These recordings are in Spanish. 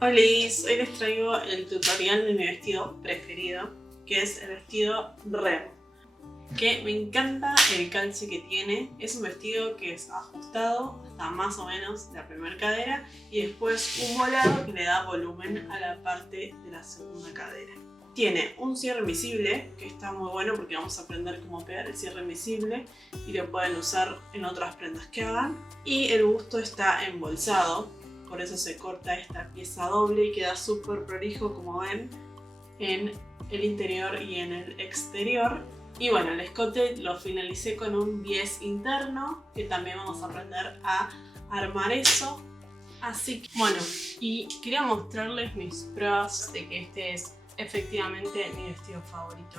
Hola, hoy les traigo el tutorial de mi vestido preferido, que es el vestido Remo, que me encanta el calce que tiene. Es un vestido que es ajustado hasta más o menos la primera cadera y después un volado que le da volumen a la parte de la segunda cadera. Tiene un cierre invisible, que está muy bueno porque vamos a aprender cómo pegar el cierre invisible y lo pueden usar en otras prendas que hagan. Y el busto está embolsado, por eso se corta esta pieza doble y queda súper prolijo, como ven, en el interior y en el exterior. Y bueno, el escote lo finalicé con un bies interno, que también vamos a aprender a armar eso. Así que bueno, y quería mostrarles mis pruebas de que este es efectivamente mi vestido favorito.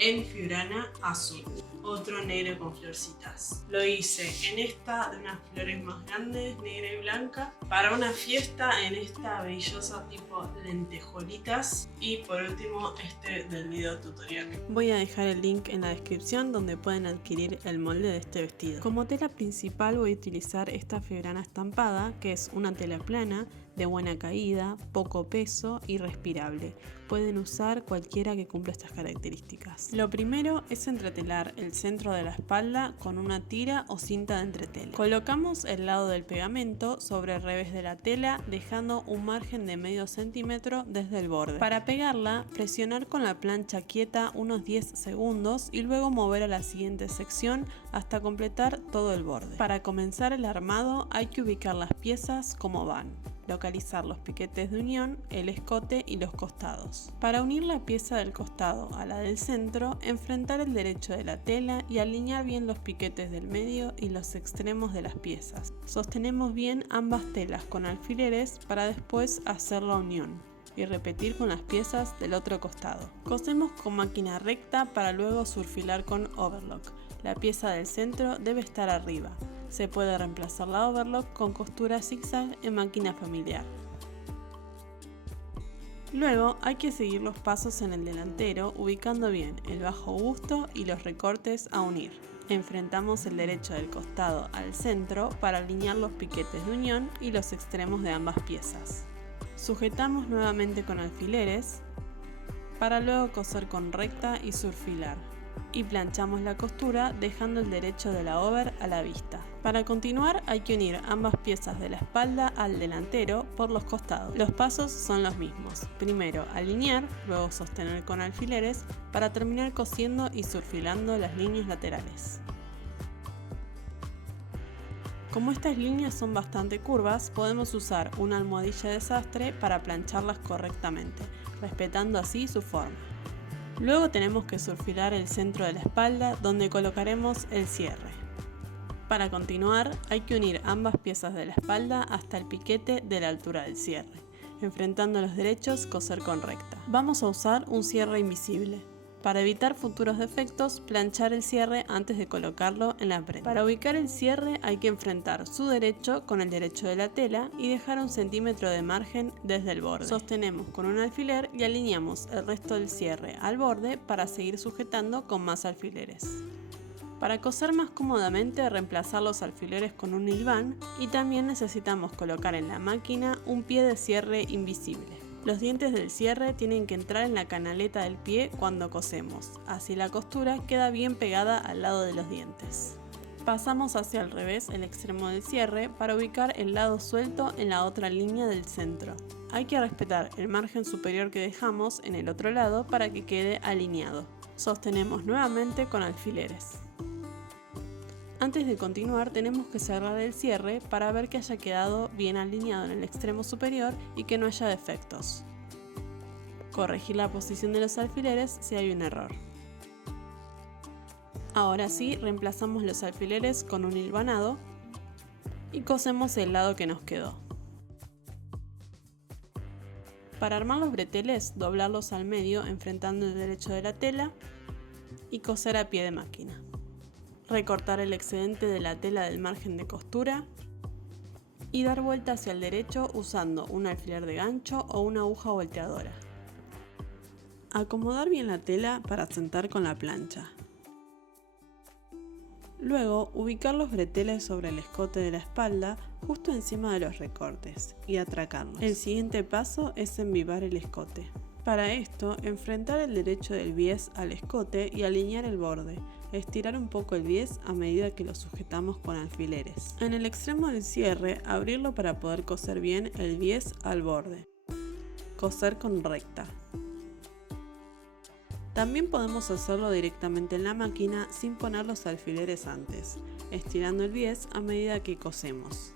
En fibrana azul, otro negro con florcitas. Lo hice en esta de unas flores más grandes, negra y blanca, para una fiesta en esta brillosa tipo lentejolitas, y por último este del video tutorial. Voy a dejar el link en la descripción donde pueden adquirir el molde de este vestido. Como tela principal voy a utilizar esta fibrana estampada, que es una tela plana, de buena caída, poco peso y respirable. Pueden usar cualquiera que cumpla estas características. Lo primero es entretelar el centro de la espalda con una tira o cinta de entretela. Colocamos el lado del pegamento sobre el revés de la tela, dejando un margen de medio centímetro desde el borde. Para pegarla, presionar con la plancha quieta unos 10 segundos y luego mover a la siguiente sección hasta completar todo el borde. Para comenzar el armado hay que ubicar las piezas como van. Localizar los piquetes de unión, el escote y los costados. Para unir la pieza del costado a la del centro, enfrentar el derecho de la tela y alinear bien los piquetes del medio y los extremos de las piezas. Sostenemos bien ambas telas con alfileres para después hacer la unión y repetir con las piezas del otro costado. Cosemos con máquina recta para luego surfilar con overlock. La pieza del centro debe estar arriba. Se puede reemplazar la overlock con costura zigzag en máquina familiar. Luego hay que seguir los pasos en el delantero, ubicando bien el bajo busto y los recortes a unir. Enfrentamos el derecho del costado al centro para alinear los piquetes de unión y los extremos de ambas piezas. Sujetamos nuevamente con alfileres para luego coser con recta y surfilar. Y planchamos la costura dejando el derecho de la over a la vista. Para continuar hay que unir ambas piezas de la espalda al delantero por los costados. Los pasos son los mismos. Primero alinear, luego sostener con alfileres para terminar cosiendo y surfilando las líneas laterales. Como estas líneas son bastante curvas, podemos usar una almohadilla de sastre para plancharlas correctamente, respetando así su forma. Luego tenemos que surfilar el centro de la espalda, donde colocaremos el cierre. Para continuar, hay que unir ambas piezas de la espalda hasta el piquete de la altura del cierre. Enfrentando los derechos, coser con recta. Vamos a usar un cierre invisible. Para evitar futuros defectos, planchar el cierre antes de colocarlo en la prenda. Para ubicar el cierre hay que enfrentar su derecho con el derecho de la tela y dejar 1 centímetro de margen desde el borde. Sostenemos con un alfiler y alineamos el resto del cierre al borde para seguir sujetando con más alfileres. Para coser más cómodamente, reemplazar los alfileres con un hilván, y también necesitamos colocar en la máquina un pie de cierre invisible. Los dientes del cierre tienen que entrar en la canaleta del pie cuando cosemos, así la costura queda bien pegada al lado de los dientes. Pasamos hacia el revés el extremo del cierre para ubicar el lado suelto en la otra línea del centro. Hay que respetar el margen superior que dejamos en el otro lado para que quede alineado. Sostenemos nuevamente con alfileres. Antes de continuar tenemos que cerrar el cierre para ver que haya quedado bien alineado en el extremo superior y que no haya defectos. Corregir la posición de los alfileres si hay un error. Ahora sí, reemplazamos los alfileres con un hilvanado y cosemos el lado que nos quedó. Para armar los breteles, doblarlos al medio enfrentando el derecho de la tela y coser a pie de máquina. Recortar el excedente de la tela del margen de costura y dar vuelta hacia el derecho usando un alfiler de gancho o una aguja volteadora. Acomodar bien la tela para sentar con la plancha. Luego, ubicar los breteles sobre el escote de la espalda justo encima de los recortes y atracarlos. El siguiente paso es envivar el escote. Para esto, enfrentar el derecho del bies al escote y alinear el borde. Estirar un poco el bies a medida que lo sujetamos con alfileres. En el extremo del cierre, abrirlo para poder coser bien el bies al borde. Coser con recta. También podemos hacerlo directamente en la máquina sin poner los alfileres antes, estirando el bies a medida que cosemos.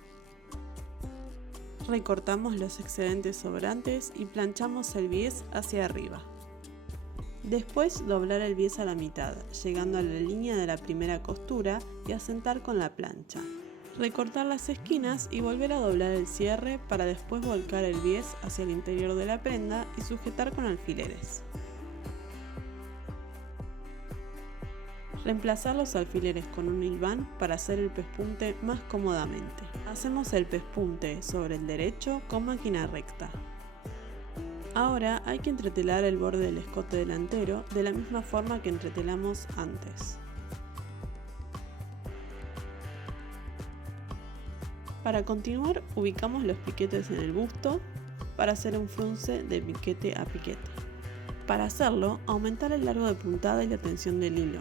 Recortamos los excedentes sobrantes y planchamos el bies hacia arriba. Después doblar el bies a la mitad, llegando a la línea de la primera costura y asentar con la plancha. Recortar las esquinas y volver a doblar el cierre para después volcar el bies hacia el interior de la prenda y sujetar con alfileres. Reemplazar los alfileres con un hilván para hacer el pespunte más cómodamente. Hacemos el pespunte sobre el derecho con máquina recta. Ahora hay que entretelar el borde del escote delantero de la misma forma que entretelamos antes. Para continuar, ubicamos los piquetes en el busto para hacer un frunce de piquete a piquete. Para hacerlo, aumentar el largo de puntada y la tensión del hilo.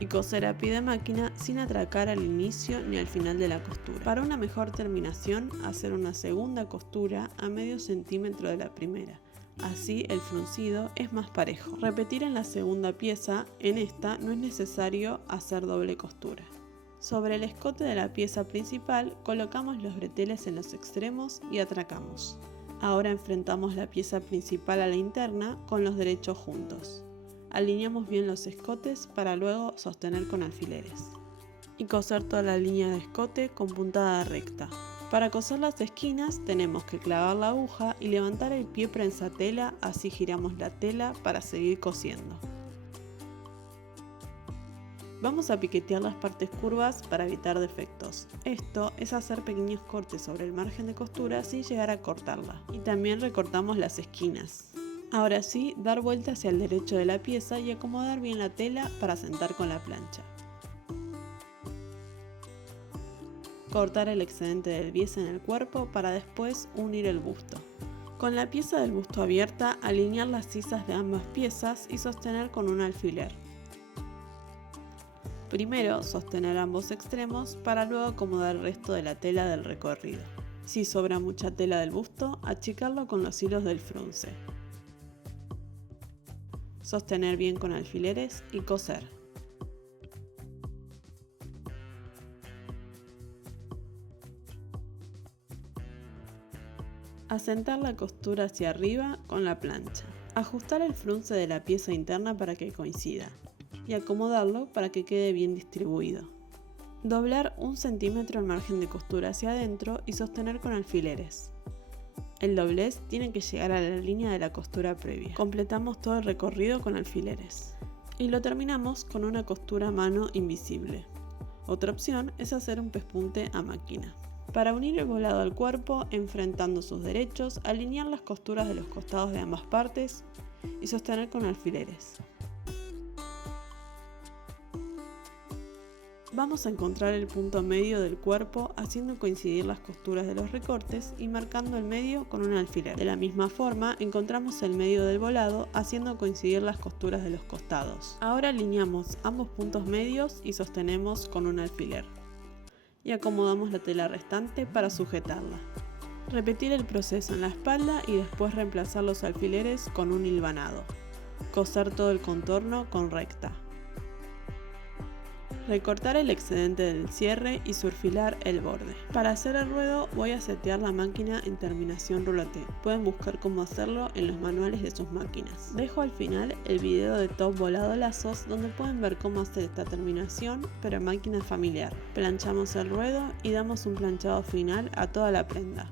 Y coser a pie de máquina sin atracar al inicio ni al final de la costura. Para una mejor terminación, hacer una segunda costura a medio centímetro de la primera. Así el fruncido es más parejo. Repetir en la segunda pieza, en esta no es necesario hacer doble costura. Sobre el escote de la pieza principal, colocamos los breteles en los extremos y atracamos. Ahora enfrentamos la pieza principal a la interna con los derechos juntos. Alineamos bien los escotes para luego sostener con alfileres. Y coser toda la línea de escote con puntada recta. Para coser las esquinas tenemos que clavar la aguja y levantar el pie prensatela, así giramos la tela para seguir cosiendo. Vamos a piquetear las partes curvas para evitar defectos. Esto es hacer pequeños cortes sobre el margen de costura sin llegar a cortarla. Y también recortamos las esquinas. Ahora sí, dar vuelta hacia el derecho de la pieza y acomodar bien la tela para sentar con la plancha. Cortar el excedente del bies en el cuerpo para después unir el busto. Con la pieza del busto abierta, alinear las sisas de ambas piezas y sostener con un alfiler. Primero, sostener ambos extremos para luego acomodar el resto de la tela del recorrido. Si sobra mucha tela del busto, achicarlo con los hilos del frunce. Sostener bien con alfileres y coser. Asentar la costura hacia arriba con la plancha. Ajustar el frunce de la pieza interna para que coincida y acomodarlo para que quede bien distribuido. Doblar 1 centímetro el margen de costura hacia adentro y sostener con alfileres. El doblez tiene que llegar a la línea de la costura previa. Completamos todo el recorrido con alfileres. Y lo terminamos con una costura a mano invisible. Otra opción es hacer un pespunte a máquina. Para unir el volado al cuerpo, enfrentando sus derechos, alinear las costuras de los costados de ambas partes y sostener con alfileres. Vamos a encontrar el punto medio del cuerpo haciendo coincidir las costuras de los recortes y marcando el medio con un alfiler. De la misma forma, encontramos el medio del volado haciendo coincidir las costuras de los costados. Ahora alineamos ambos puntos medios y sostenemos con un alfiler. Y acomodamos la tela restante para sujetarla. Repetir el proceso en la espalda y después reemplazar los alfileres con un hilvanado. Coser todo el contorno con recta. Recortar el excedente del cierre y surfilar el borde. Para hacer el ruedo voy a setear la máquina en terminación roulotte. Pueden buscar cómo hacerlo en los manuales de sus máquinas. Dejo al final el video de top volado lazos donde pueden ver cómo hacer esta terminación pero en máquina familiar. Planchamos el ruedo y damos un planchado final a toda la prenda.